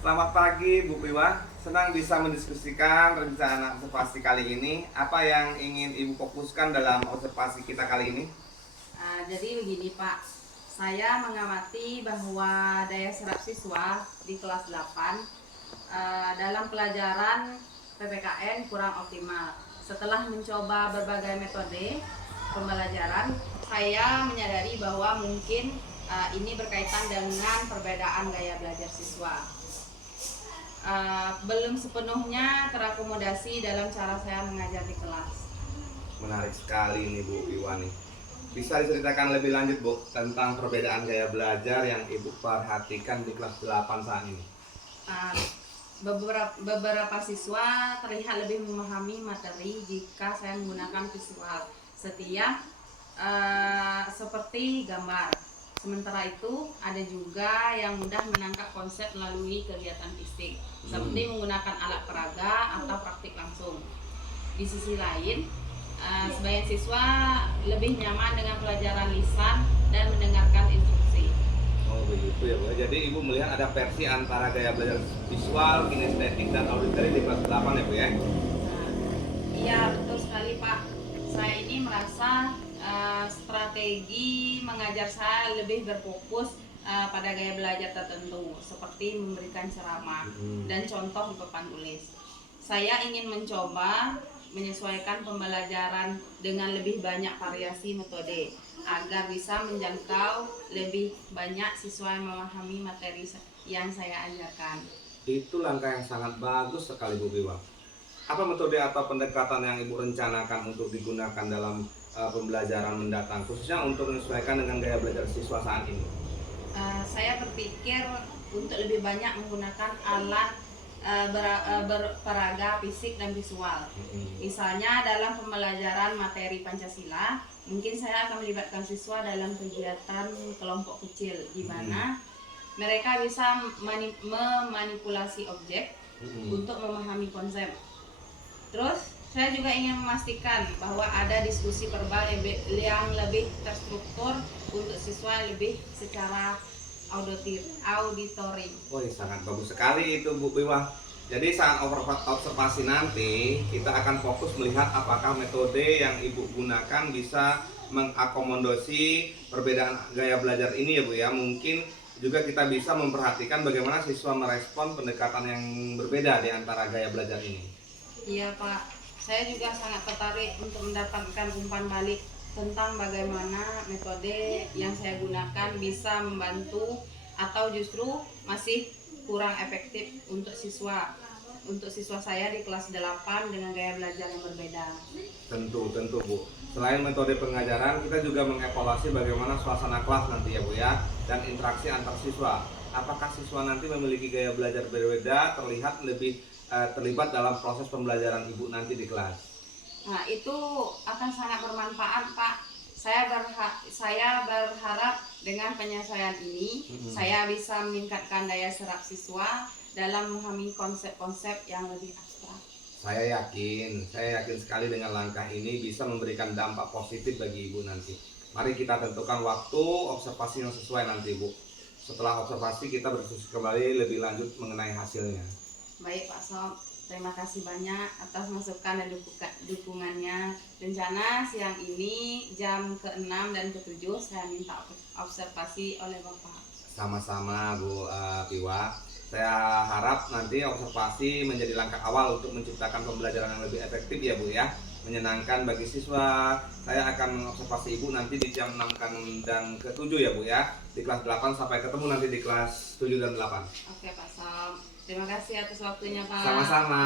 Selamat pagi Bu Piwa, senang bisa mendiskusikan rencana observasi kali ini. Apa yang ingin Ibu fokuskan dalam observasi kita kali ini? Jadi begini Pak, saya mengamati bahwa daya serap siswa di kelas 8 dalam pelajaran PPKN kurang optimal. Setelah mencoba berbagai metode pembelajaran, saya menyadari bahwa mungkin ini berkaitan dengan perbedaan gaya belajar siswa. Belum sepenuhnya terakomodasi dalam cara saya mengajar di kelas. Menarik sekali nih Bu Piwa nih. Bisa diceritakan lebih lanjut Bu tentang perbedaan gaya belajar yang Ibu perhatikan di kelas 8 saat ini? Uh, beberapa siswa terlihat lebih memahami materi jika saya menggunakan visual setiap seperti gambar. Sementara itu ada juga yang mudah menangkap konsep melalui kegiatan fisik seperti menggunakan alat peraga atau praktik langsung. Di sisi lain, sebagian siswa lebih nyaman dengan pelajaran lisan dan mendengarkan instruksi. Oh begitu ya Bu. Jadi Ibu melihat ada versi antara gaya belajar visual, kinestetik, dan auditory di kelas 8 ya Bu ya? Iya betul sekali Pak. Saya ini merasa strategi mengajar saya lebih berfokus pada gaya belajar tertentu seperti memberikan ceramah dan contoh di papan tulis. Saya ingin mencoba menyesuaikan pembelajaran dengan lebih banyak variasi metode agar bisa menjangkau lebih banyak siswa yang memahami materi yang saya ajarkan. Itu langkah yang sangat bagus sekali Bu Biwa. Apa metode atau pendekatan yang Ibu rencanakan untuk digunakan dalam pembelajaran mendatang, khususnya untuk menyesuaikan dengan gaya belajar siswa saat ini? Saya berpikir untuk lebih banyak menggunakan alat berperaga fisik dan visual. Misalnya dalam pembelajaran materi Pancasila, mungkin saya akan melibatkan siswa dalam kegiatan kelompok kecil di mana mereka bisa memanipulasi objek untuk memahami konsep. Terus saya juga ingin memastikan bahwa ada diskusi verbal yang lebih terstruktur untuk siswa lebih secara auditory. Wah, sangat bagus sekali itu Bu Biwa. Jadi saat observasi nanti kita akan fokus melihat apakah metode yang Ibu gunakan bisa mengakomodasi perbedaan gaya belajar ini ya Bu ya. Mungkin juga kita bisa memperhatikan bagaimana siswa merespon pendekatan yang berbeda di antara gaya belajar ini. Iya Pak, saya juga sangat tertarik untuk mendapatkan umpan balik tentang bagaimana metode yang saya gunakan bisa membantu atau justru masih kurang efektif untuk siswa saya di kelas 8 dengan gaya belajar yang berbeda. Tentu Bu. Selain metode pengajaran, kita juga mengevaluasi bagaimana suasana kelas nanti ya Bu ya, dan interaksi antar siswa. Apakah siswa nanti memiliki gaya belajar berbeda terlihat lebih terlibat dalam proses pembelajaran Ibu nanti di kelas? Nah, itu akan sangat bermanfaat Pak. Saya berharap dengan penyelesaian ini saya bisa meningkatkan daya serap siswa dalam memahami konsep-konsep yang lebih abstrak. Saya yakin sekali dengan langkah ini bisa memberikan dampak positif bagi Ibu nanti. Mari kita tentukan waktu observasi yang sesuai nanti Bu. Setelah observasi kita berdiskusi kembali lebih lanjut mengenai hasilnya. Baik Pak Sob, terima kasih banyak atas masukan dan dukungannya. Rencana siang ini jam ke-6 dan ke-7 saya minta observasi oleh Bapak. Sama-sama Bu Piwa. Saya harap nanti observasi menjadi langkah awal untuk menciptakan pembelajaran yang lebih efektif ya Bu ya. Menyenangkan bagi siswa. Saya akan mengobservasi Ibu nanti di jam 6 dan ke-7 ya Bu ya. Di kelas 8 sampai ketemu nanti di kelas 7 dan 8. Oke Pak Sob. Terima kasih atas waktunya Pak. Sama-sama.